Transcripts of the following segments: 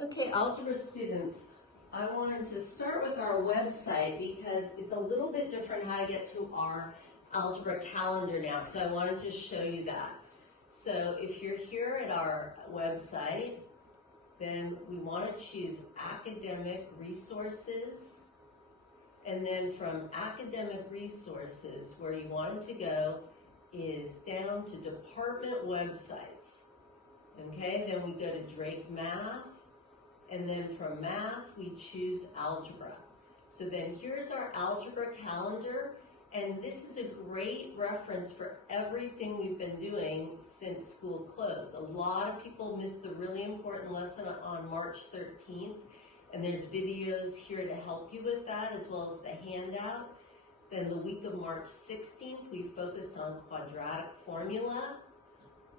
Okay, algebra students, I wanted to start with our website because it's a little bit different how to get to our algebra calendar now. So I wanted to show you that. So if you're here at our website, then we want to choose academic resources. And then from academic resources, where you want it to go is down to department websites. Okay, then we go to Drake Math. And then from math, we choose algebra. So then here's our algebra calendar, and this is a great reference for everything we've been doing since school closed. A lot of people missed the really important lesson on March 13th, and there's videos here to help you with that, as well as the handout. Then the week of March 16th, we focused on quadratic formula.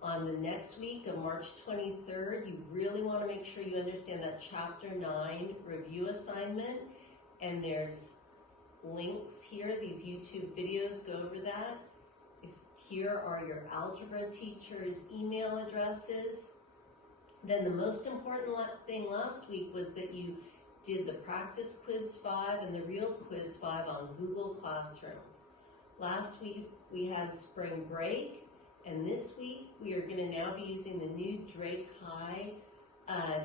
On the next week of March 23rd, you really want to make sure you understand that Chapter 9 review assignment, and there's links here. These YouTube videos go over that. Here are your algebra teachers' email addresses. Then the most important thing last week was that you did the practice quiz 5 and the real quiz 5 on Google Classroom. Last week we had spring break. And this week, we are going to now be using the new Drake High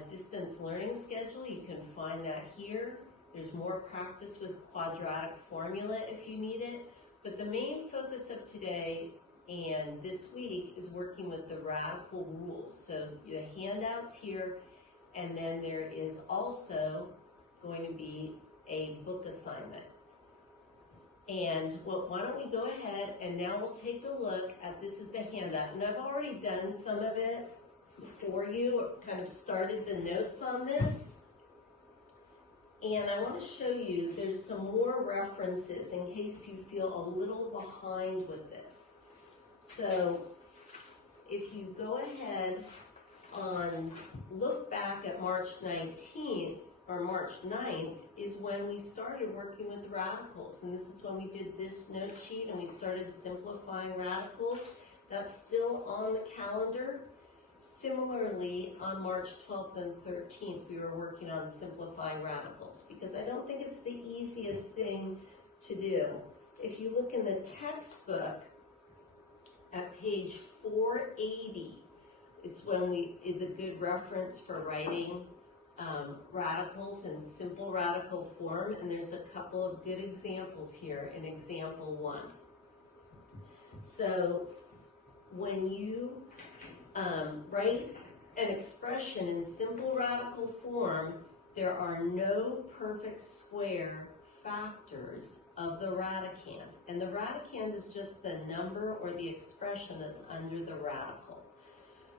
distance learning schedule. You can find that here. There's more practice with quadratic formula if you need it. But the main focus of today and this week is working with the radical rules. So the handouts here, and then there is also going to be a book assignment. And why don't we go ahead and now we'll take a look at, this is the handout. And I've already done some of it for you, kind of started the notes on this. And I want to show you, there's some more references in case you feel a little behind with this. So if you go ahead and look back at March 19th, or March 9th, is when we started working with radicals. And this is when we did this note sheet and we started simplifying radicals. That's still on the calendar. Similarly, on March 12th and 13th, we were working on simplifying radicals because I don't think it's the easiest thing to do. If you look in the textbook at page 480, it's when is a good reference for writing radicals in simple radical form, and there's a couple of good examples here in example 1. So when you write an expression in simple radical form, there are no perfect square factors of the radicand, and the radicand is just the number or the expression that's under the radical.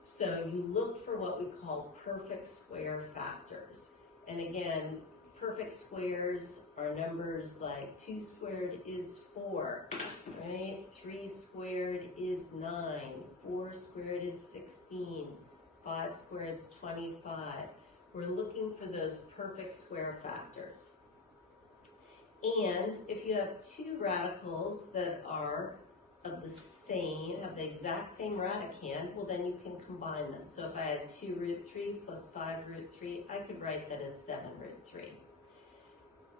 So you look for what we call perfect square factors. And again, perfect squares are numbers like 2 squared is 4, right? 3 squared is 9, 4 squared is 16, 5 squared is 25. We're looking for those perfect square factors. And if you have two radicals that are of the same, have the exact same radicand, well then you can combine them. So if I had 2 root 3 plus 5 root 3, I could write that as 7 root 3.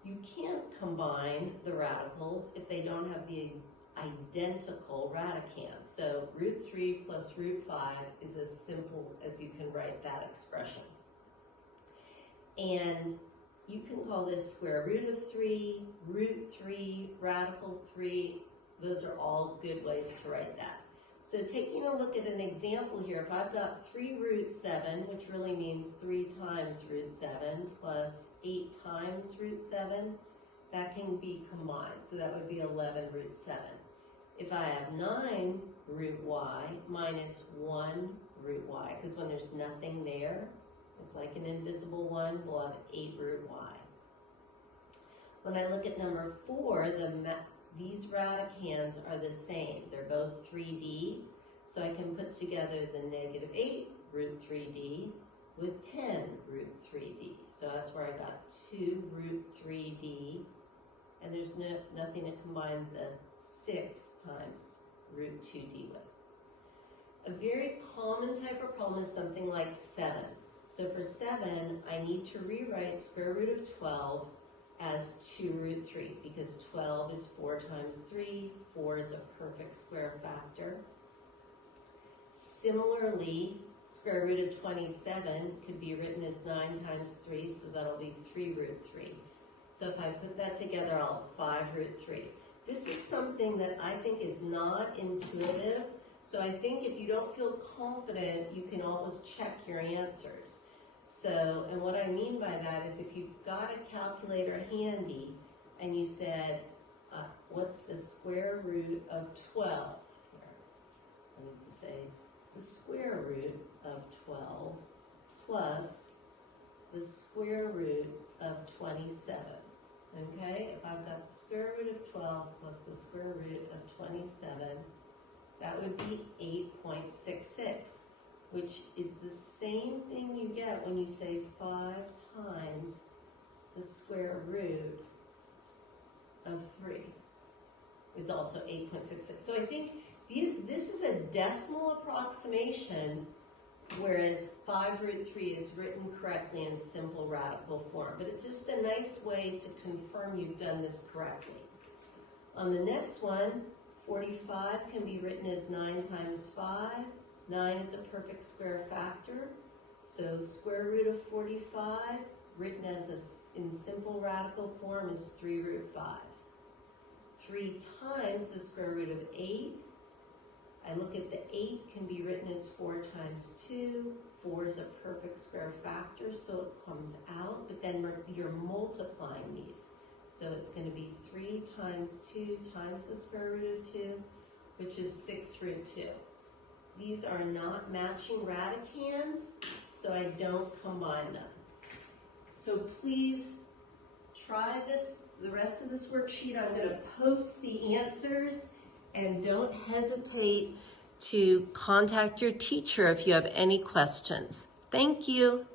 You can't combine the radicals if they don't have the identical radicand. So root 3 plus root 5 is as simple as you can write that expression. And you can call this square root of 3, root 3, radical 3. Those are all good ways to write that. So taking a look at an example here, if I've got 3 root 7, which really means 3 times root 7 plus 8 times root 7, that can be combined. So that would be 11 root 7. If I have 9 root y minus 1 root y, because when there's nothing there, it's like an invisible 1, we'll have 8 root y. When I look at number 4, these radicands are the same. They're both 3D, so I can put together the negative 8 root 3D with 10 root 3D. So that's where I got 2 root 3D, and there's nothing to combine the 6 times root 2D with. A very common type of problem is something like 7. So for 7, I need to rewrite square root of 12 as 2 root 3, because 12 is 4 times 3, 4 is a perfect square factor. Similarly, square root of 27 could be written as 9 times 3, so that'll be 3 root 3. So if I put that together, I'll have 5 root 3. This is something that I think is not intuitive, so I think if you don't feel confident, you can always check your answers. So, and what I mean by that is if you've got a calculator handy and you said, what's the square root of 12? Here, I need to say the square root of 12 plus the square root of 27. Okay, if I've got the square root of 12 plus the square root of 27, that would be 8.66, which is the same thing you get when you say 5 times the square root of 3 is also 8.66. So I think this is a decimal approximation, whereas 5 root 3 is written correctly in simple radical form. But it's just a nice way to confirm you've done this correctly. On the next one, 45 can be written as 9 times 5. 9 is a perfect square factor. So square root of 45, written as in simple radical form, is 3 root 5. 3 times the square root of 8. I look at the 8 can be written as 4 times 2. 4 is a perfect square factor, so it comes out, but then you're multiplying these. So it's going to be 3 times 2 times the square root of 2, which is 6 root 2. These are not matching radicands, so I don't combine them. So please try this, the rest of this worksheet. I'm going to post the answers, and don't hesitate to contact your teacher if you have any questions. Thank you.